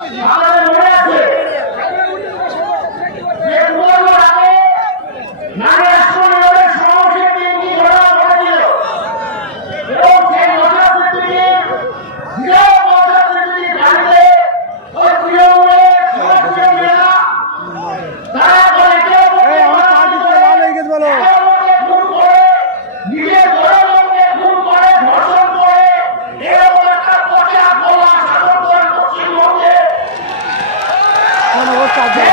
自己拿 Michael Bay.